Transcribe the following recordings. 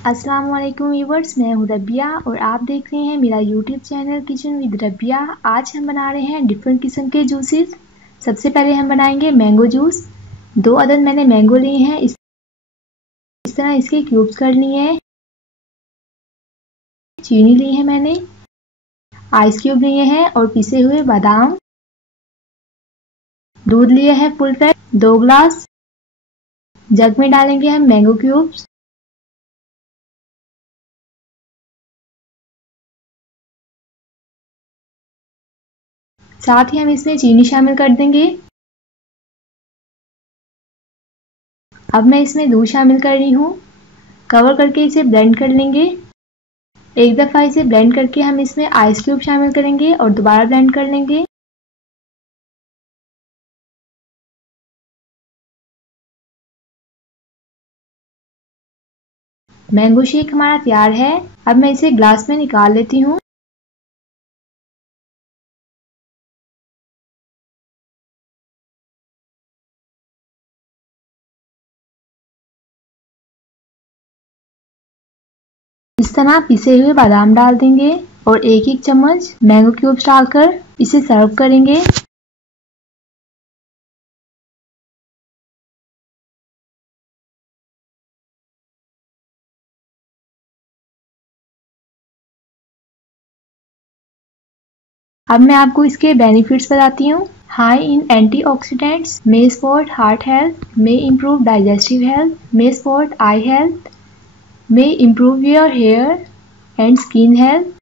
अस्सलाम वालेकुम व्यूवर्स, मैं हूँ रबिया और आप देख रहे हैं मेरा YouTube channel kitchen with Rabia. आज हम बना रहे हैं डिफरेंट किस्म के जूसेस। सबसे पहले हम बनाएंगे मैंगो जूस। 2 अदद मैंने मैंगो लिए हैं, इस तरह इसके क्यूब्स कर लिए हैं। चीनी ली है मैंने, आइस क्यूब लिए हैं और पिसे हुए बादाम। दूध लिए है फुल फैट 2 ग्लास। जग में डालेंगे हम मैंगो क्यूब्स। साथ ही हम इसमें चीनी शामिल कर देंगे। अब मैं इसमें दूध शामिल कर रही हूँ। कवर करके इसे ब्लेंड कर लेंगे। एक दफ़ा इसे ब्लेंड करके हम इसमें आइस क्यूब शामिल करेंगे और दोबारा ब्लेंड कर लेंगे। मैंगो शेक हमारा तैयार है। अब मैं इसे ग्लास में निकाल लेती हूँ। इस तरह पिसे हुए बादाम डाल देंगे और एक एक चम्मच मैंगो क्यूब्स डालकर इसे सर्व करेंगे। अब मैं आपको इसके बेनिफिट्स बताती हूँ। High in antioxidants, may support heart health, may improve digestive health, may support eye health, may improve your hair and skin health.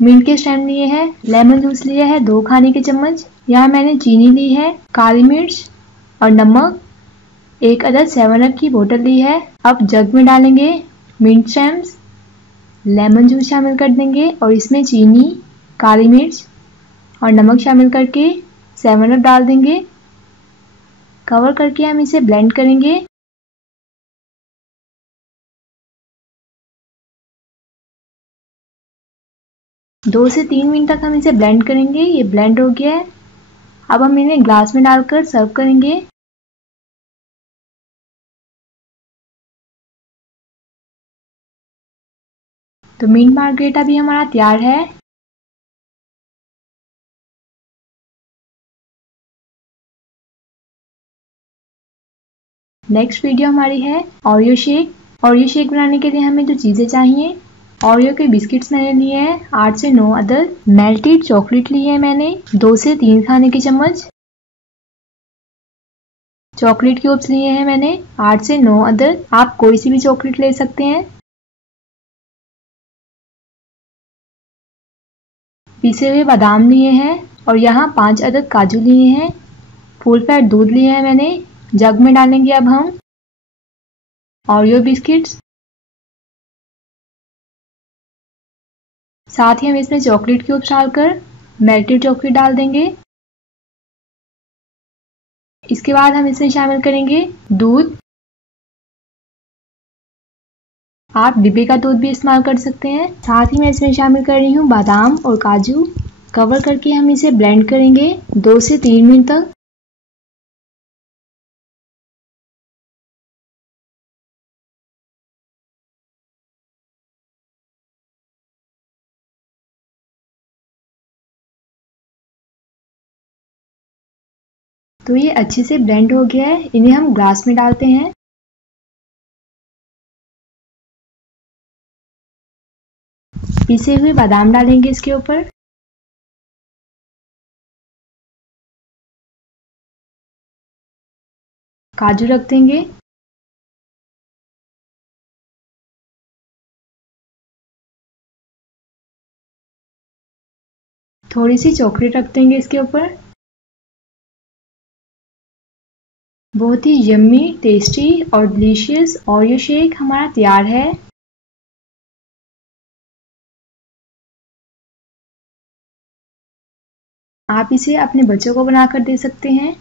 Mint के स्टेम लिए हैं, लेमन जूस लिया है 2 खाने के चम्मच। यहाँ मैंने चीनी ली है, काली मिर्च और नमक। 1 अदद 7 अप की बोतल ली है। अब जग में डालेंगे मिंट स्टेम्स, लेमन जूस शामिल कर देंगे और इसमें चीनी, काली मिर्च और नमक शामिल करके 7 अप डाल देंगे। कवर करके हम इसे ब्लेंड करेंगे। दो से 3 मिनट तक हम इसे ब्लेंड करेंगे। ये ब्लेंड हो गया है। अब हम इन्हें ग्लास में डालकर सर्व करेंगे। तो मिंट मार्गरेटा भी हमारा तैयार है। नेक्स्ट वीडियो हमारी है ओरियो शेक। ओरियो शेक बनाने के लिए हमें जो चीज़ें चाहिए, ओरियो के बिस्किट्स मैंने लिए हैं 8 से 9 अदद। मेल्टेड चॉकलेट ली है मैंने 2 से 3 खाने के चम्मच। चॉकलेट क्यूब्स लिए हैं मैंने 8 से 9 अदद। आप कोई सी भी चॉकलेट ले सकते हैं। पिसे हुए बादाम लिए हैं और यहाँ 5 अदद काजू लिए हैं। फुल फैट दूध लिया है मैंने। जग में डालेंगे अब हम ओरियो बिस्किट्स। साथ ही हम इसमें चॉकलेट क्यूब्स डालकर मेल्टेड चॉकलेट डाल देंगे। इसके बाद हम इसमें शामिल करेंगे दूध। आप डिब्बे का दूध भी इस्तेमाल कर सकते हैं। साथ ही मैं इसमें शामिल कर रही हूँ बादाम और काजू। कवर करके हम इसे ब्लेंड करेंगे 2 से 3 मिनट तक। तो ये अच्छे से ब्लेंड हो गया है। इन्हें हम ग्लास में डालते हैं। पिसे हुए बादाम डालेंगे इसके ऊपर। काजू रख देंगे। थोड़ी सी चॉकलेट रख देंगे इसके ऊपर। बहुत ही यम्मी, टेस्टी और डिलीशियस ओरियो शेक हमारा तैयार है। आप इसे अपने बच्चों को बनाकर दे सकते हैं।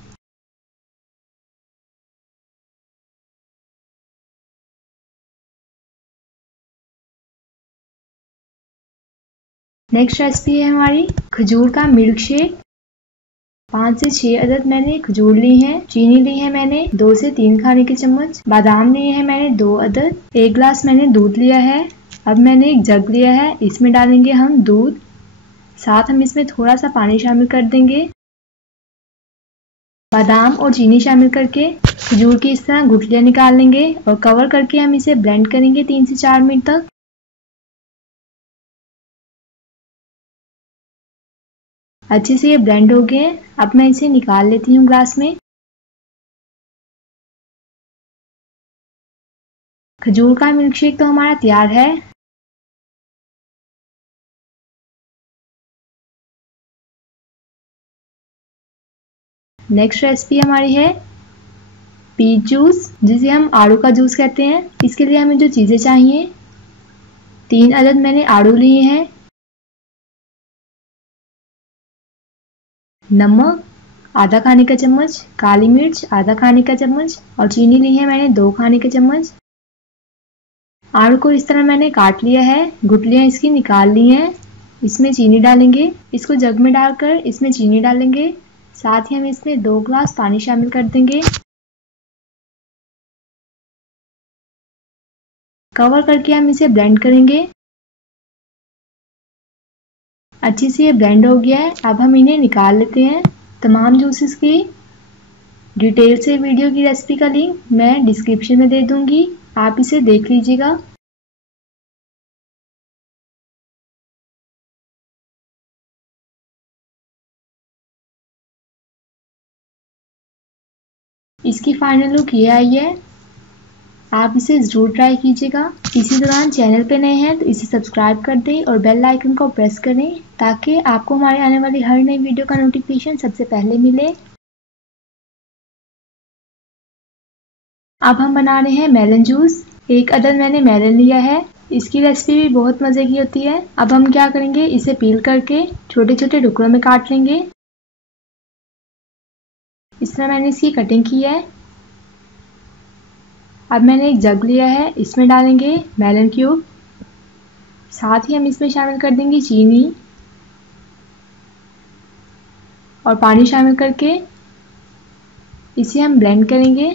नेक्स्ट रेसिपी है हमारी खजूर का मिल्क शेक। 5 से 6 अदद मैंने खजूर ली हैं। चीनी ली है मैंने 2 से 3 खाने के चम्मच। बादाम लिए हैं मैंने 2 अदद। 1 गिलास मैंने दूध लिया है। अब मैंने एक जग लिया है, इसमें डालेंगे हम दूध। साथ हम इसमें थोड़ा सा पानी शामिल कर देंगे। बादाम और चीनी शामिल करके खजूर की इस तरह गुठलियां निकाल लेंगे और कवर करके हम इसे ब्लेंड करेंगे 3 से 4 मिनट तक। अच्छे से ये ब्लेंड हो गए। अब मैं इसे निकाल लेती हूँ ग्लास में। खजूर का मिल्कशेक तो हमारा तैयार है। नेक्स्ट रेसिपी हमारी है पीच जूस, जिसे हम आड़ू का जूस कहते हैं। इसके लिए हमें जो चीजें चाहिए, 3 अदद मैंने आड़ू लिए हैं, नमक आधा खाने का चम्मच, काली मिर्च आधा खाने का चम्मच और चीनी ली है मैंने 2 खाने के चम्मच। आड़ू को इस तरह मैंने काट लिया है, गुठलियां इसकी निकाल ली हैं। इसमें चीनी डालेंगे। इसको जग में डालकर इसमें चीनी डालेंगे। साथ ही हम इसमें 2 गिलास पानी शामिल कर देंगे। कवर करके हम इसे ब्लेंड करेंगे। अच्छे से ये ब्लेंड हो गया है। अब हम इन्हें निकाल लेते हैं। तमाम जूसेस की डिटेल से वीडियो की रेसिपी का लिंक मैं डिस्क्रिप्शन में दे दूंगी, आप इसे देख लीजिएगा। इसकी फाइनल लुक ये आई है। आप इसे जरूर ट्राई कीजिएगा। इसी दौरान चैनल पे नए हैं तो इसे सब्सक्राइब कर दें और बेल आइकन को प्रेस करें ताकि आपको हमारे आने वाली हर नई वीडियो का नोटिफिकेशन सबसे पहले मिले। अब हम बना रहे हैं मेलन जूस। 1 अदद मैंने मेलन लिया है। इसकी रेसिपी भी बहुत मजे की होती है। अब हम क्या करेंगे, इसे पील करके छोटे छोटे टुकड़ों में काट लेंगे। इस तरह मैंने इसकी कटिंग की है। अब मैंने एक जग लिया है, इसमें डालेंगे मेलन क्यूब। साथ ही हम इसमें शामिल कर देंगे चीनी और पानी शामिल करके इसे हम ब्लेंड करेंगे।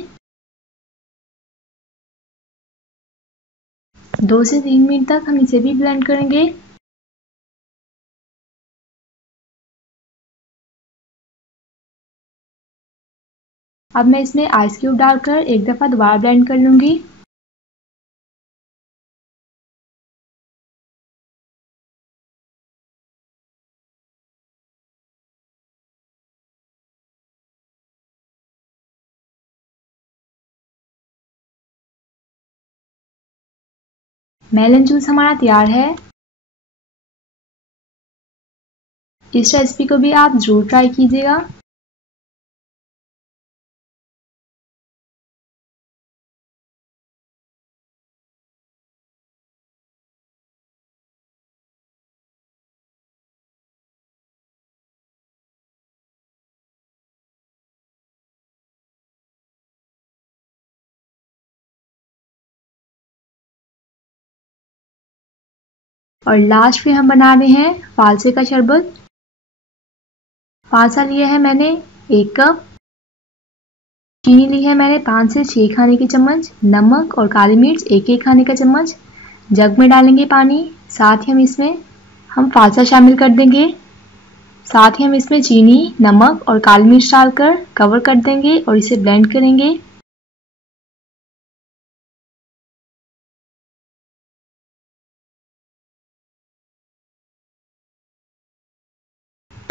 2 से 3 मिनट तक हम इसे भी ब्लेंड करेंगे। अब मैं इसमें आइस क्यूब डालकर एक दफ़ा दोबारा ब्लेंड कर लूंगी। मेलन जूस हमारा तैयार है। इस रेसिपी को भी आप जरूर ट्राई कीजिएगा। और लास्ट में हम बना रहे हैं फालसे का शरबत। फालसा लिया है मैंने 1 कप। चीनी ली है मैंने 5 से 6 खाने के चम्मच। नमक और काली मिर्च 1-1 खाने का चम्मच। जग में डालेंगे पानी। साथ ही हम इसमें फालसा शामिल कर देंगे। साथ ही हम इसमें चीनी, नमक और काली मिर्च डालकर कवर कर देंगे और इसे ब्लेंड करेंगे।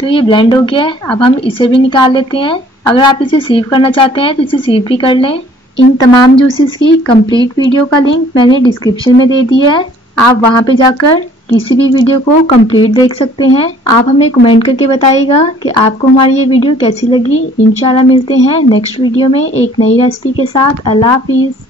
तो ये ब्लेंड हो गया है। अब हम इसे भी निकाल लेते हैं। अगर आप इसे सीव करना चाहते हैं तो इसे सीव भी कर लें। इन तमाम जूसेस की कंप्लीट वीडियो का लिंक मैंने डिस्क्रिप्शन में दे दिया है, आप वहां पे जाकर किसी भी वीडियो को कंप्लीट देख सकते हैं। आप हमें कमेंट करके बताइएगा कि आपको हमारी ये वीडियो कैसी लगी। इंशाल्लाह मिलते हैं नेक्स्ट वीडियो में एक नई रेसिपी के साथ। अल्लाह हाफिज।